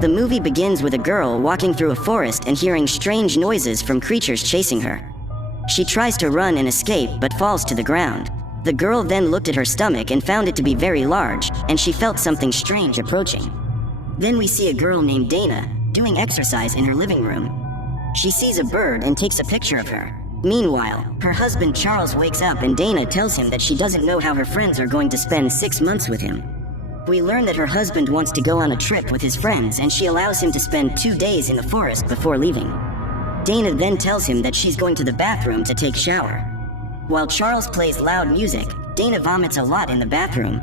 The movie begins with a girl walking through a forest and hearing strange noises from creatures chasing her. She tries to run and escape but falls to the ground. The girl then looked at her stomach and found it to be very large, and she felt something strange approaching. Then we see a girl named Dana doing exercise in her living room. She sees a bird and takes a picture of her. Meanwhile, her husband Charles wakes up and Dana tells him that she doesn't know how her friends are going to spend 6 months with him. We learn that her husband wants to go on a trip with his friends and she allows him to spend 2 days in the forest before leaving. Dana then tells him that she's going to the bathroom to take a shower. While Charles plays loud music, Dana vomits a lot in the bathroom.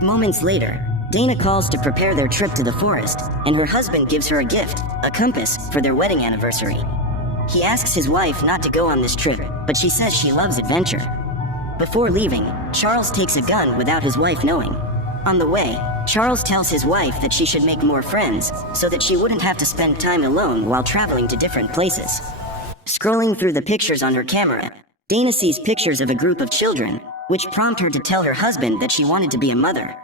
Moments later, Dana calls to prepare their trip to the forest, and her husband gives her a gift, a compass, for their wedding anniversary. He asks his wife not to go on this trip, but she says she loves adventure. Before leaving, Charles takes a gun without his wife knowing. On the way, Charles tells his wife that she should make more friends, so that she wouldn't have to spend time alone while traveling to different places. Scrolling through the pictures on her camera, Dana sees pictures of a group of children, which prompt her to tell her husband that she wanted to be a mother.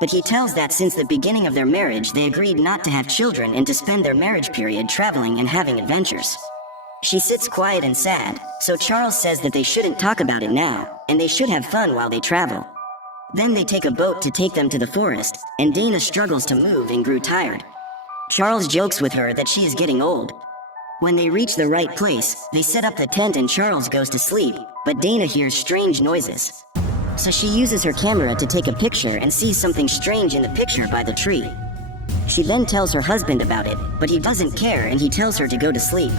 But he tells that since the beginning of their marriage they agreed not to have children and to spend their marriage period traveling and having adventures. She sits quiet and sad, so Charles says that they shouldn't talk about it now, and they should have fun while they travel. Then they take a boat to take them to the forest, and Dana struggles to move and grew tired. Charles jokes with her that she is getting old. When they reach the right place, they set up the tent and Charles goes to sleep, but Dana hears strange noises. So she uses her camera to take a picture and sees something strange in the picture by the tree. She then tells her husband about it, but he doesn't care and he tells her to go to sleep.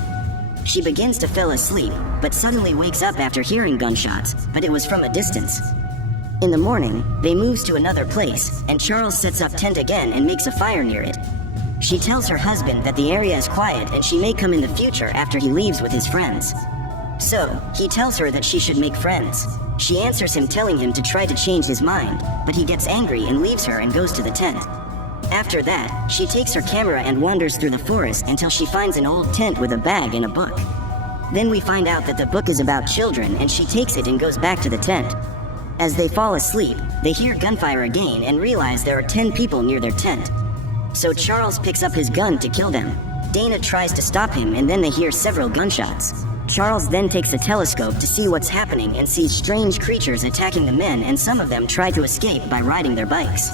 She begins to fall asleep, but suddenly wakes up after hearing gunshots, but it was from a distance. In the morning, they move to another place, and Charles sets up tent again and makes a fire near it. She tells her husband that the area is quiet and she may come in the future after he leaves with his friends. So, he tells her that she should make friends. She answers him telling him to try to change his mind, but he gets angry and leaves her and goes to the tent. After that, she takes her camera and wanders through the forest until she finds an old tent with a bag and a book. Then we find out that the book is about children and she takes it and goes back to the tent. As they fall asleep, they hear gunfire again and realize there are 10 people near their tent. So Charles picks up his gun to kill them. Dana tries to stop him and then they hear several gunshots. Charles then takes a telescope to see what's happening and sees strange creatures attacking the men, and some of them try to escape by riding their bikes.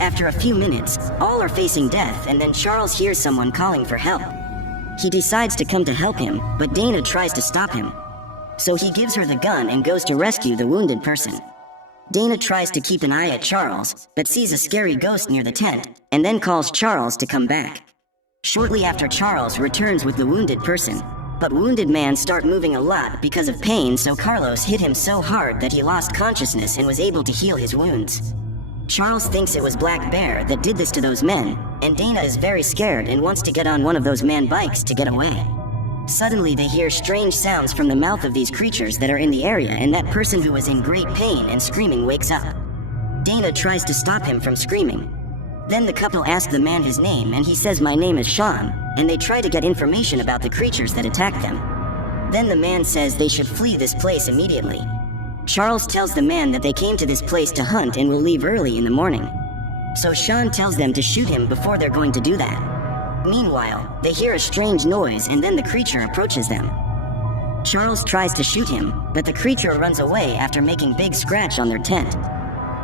After a few minutes, all are facing death and then Charles hears someone calling for help. He decides to come to help him, but Dana tries to stop him. So he gives her the gun and goes to rescue the wounded person. Dana tries to keep an eye at Charles, but sees a scary ghost near the tent, and then calls Charles to come back. Shortly after, Charles returns with the wounded person, but wounded man start moving a lot because of pain, so Carlos hit him so hard that he lost consciousness and was able to heal his wounds. Charles thinks it was Black Bear that did this to those men, and Dana is very scared and wants to get on one of those man bikes to get away. Suddenly they hear strange sounds from the mouth of these creatures that are in the area, and that person who was in great pain and screaming wakes up. Dana tries to stop him from screaming. Then the couple ask the man his name and he says, "My name is Sean," and they try to get information about the creatures that attacked them. Then the man says they should flee this place immediately. Charles tells the man that they came to this place to hunt and will leave early in the morning. So Sean tells them to shoot him before they're going to do that. Meanwhile, they hear a strange noise and then the creature approaches them. Charles tries to shoot him, but the creature runs away after making big scratch on their tent.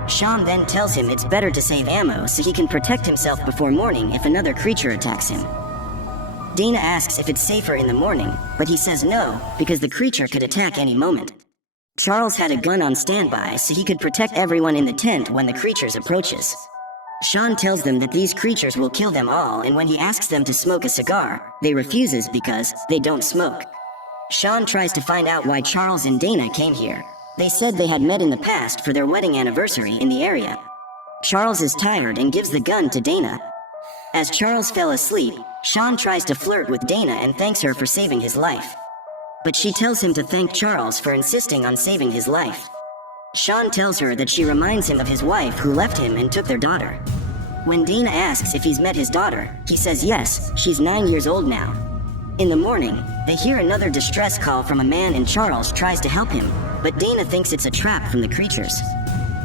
Sean then tells him it's better to save ammo so he can protect himself before morning if another creature attacks him. Dana asks if it's safer in the morning, but he says no, because the creature could attack any moment. Charles had a gun on standby so he could protect everyone in the tent when the creatures approaches. Sean tells them that these creatures will kill them all, and when he asks them to smoke a cigar, they refuses because they don't smoke. Sean tries to find out why Charles and Dana came here. They said they had met in the past for their wedding anniversary in the area. Charles is tired and gives the gun to Dana. As Charles fell asleep, Sean tries to flirt with Dana and thanks her for saving his life. But she tells him to thank Charles for insisting on saving his life. Sean tells her that she reminds him of his wife who left him and took their daughter. When Dana asks if he's met his daughter, he says yes, she's 9 years old now. In the morning, they hear another distress call from a man and Charles tries to help him, but Dana thinks it's a trap from the creatures.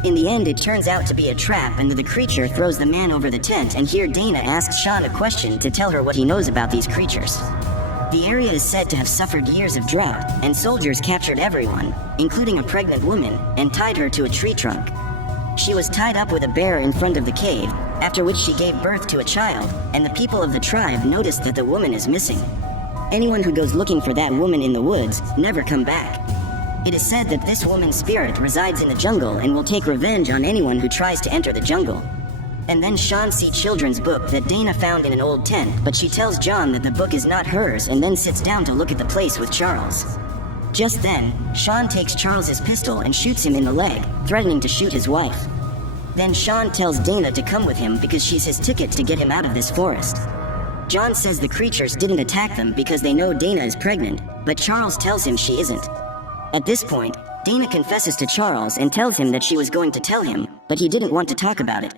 In the end, it turns out to be a trap, and the creature throws the man over the tent, and here Dana asks Sean a question to tell her what he knows about these creatures. The area is said to have suffered years of drought, and soldiers captured everyone, including a pregnant woman, and tied her to a tree trunk. She was tied up with a bear in front of the cave, after which she gave birth to a child, and the people of the tribe noticed that the woman is missing. Anyone who goes looking for that woman in the woods never come back. It is said that this woman's spirit resides in the jungle and will take revenge on anyone who tries to enter the jungle. And then Sean sees children's book that Dana found in an old tent, but she tells John that the book is not hers and then sits down to look at the place with Charles. Just then, Sean takes Charles's pistol and shoots him in the leg, threatening to shoot his wife. Then Sean tells Dana to come with him because she's his ticket to get him out of this forest. John says the creatures didn't attack them because they know Dana is pregnant, but Charles tells him she isn't. At this point, Dana confesses to Charles and tells him that she was going to tell him, but he didn't want to talk about it.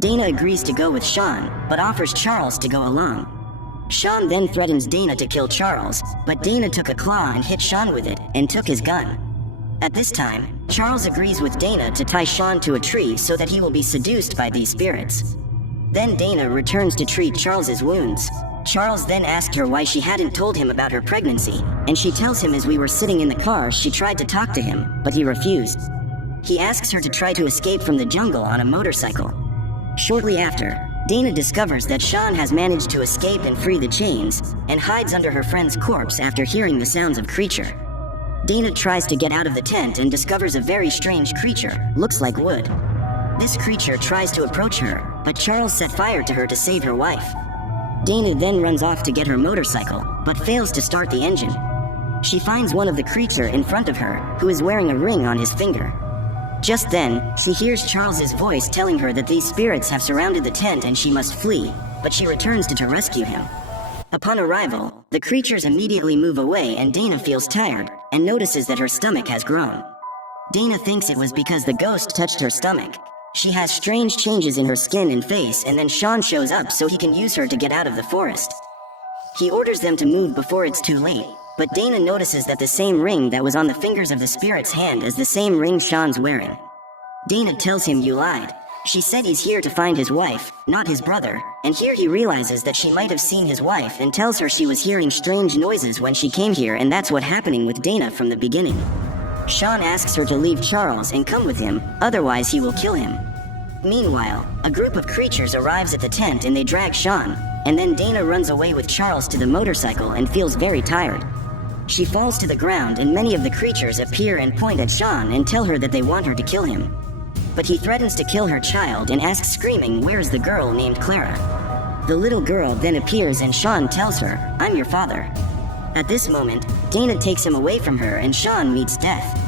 Dana agrees to go with Sean, but offers Charles to go along. Sean then threatens Dana to kill Charles, but Dana took a claw and hit Sean with it, and took his gun. At this time, Charles agrees with Dana to tie Sean to a tree so that he will be seduced by these spirits. Then Dana returns to treat Charles's wounds. Charles then asked her why she hadn't told him about her pregnancy, and she tells him as we were sitting in the car she tried to talk to him, but he refused. He asks her to try to escape from the jungle on a motorcycle. Shortly after, Dana discovers that Sean has managed to escape and free the chains, and hides under her friend's corpse after hearing the sounds of creature. Dana tries to get out of the tent and discovers a very strange creature, looks like wood. This creature tries to approach her, but Charles set fire to her to save her wife. Dana then runs off to get her motorcycle, but fails to start the engine. She finds one of the creature in front of her, who is wearing a ring on his finger. Just then, she hears Charles's voice telling her that these spirits have surrounded the tent and she must flee, but she returns to rescue him. Upon arrival, the creatures immediately move away and Dana feels tired, and notices that her stomach has grown. Dana thinks it was because the ghost touched her stomach. She has strange changes in her skin and face, and then Sean shows up so he can use her to get out of the forest. He orders them to move before it's too late, but Dana notices that the same ring that was on the fingers of the spirit's hand is the same ring Sean's wearing. Dana tells him, "You lied. She said he's here to find his wife, not his brother," and here he realizes that she might have seen his wife and tells her she was hearing strange noises when she came here, and that's what happening with Dana from the beginning. Sean asks her to leave Charles and come with him, otherwise he will kill him. Meanwhile, a group of creatures arrives at the tent and they drag Sean, and then Dana runs away with Charles to the motorcycle and feels very tired. She falls to the ground and many of the creatures appear and point at Sean and tell her that they want her to kill him. But he threatens to kill her child and asks screaming, "Where's the girl named Clara?" The little girl then appears and Sean tells her, "I'm your father." At this moment, Dana takes him away from her and Sean meets death.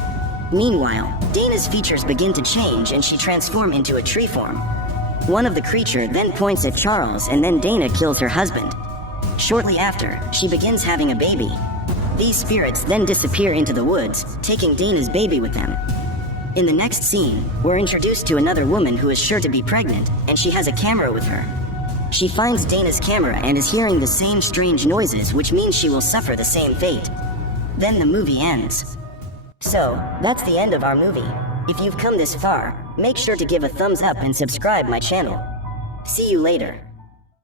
Meanwhile, Dana's features begin to change and she transforms into a tree form. One of the creature then points at Charles and then Dana kills her husband. Shortly after, she begins having a baby. These spirits then disappear into the woods, taking Dana's baby with them. In the next scene, we're introduced to another woman who is sure to be pregnant, and she has a camera with her. She finds Dana's camera and is hearing the same strange noises, which means she will suffer the same fate. Then the movie ends. So, that's the end of our movie. If you've come this far, make sure to give a thumbs up and subscribe my channel. See you later.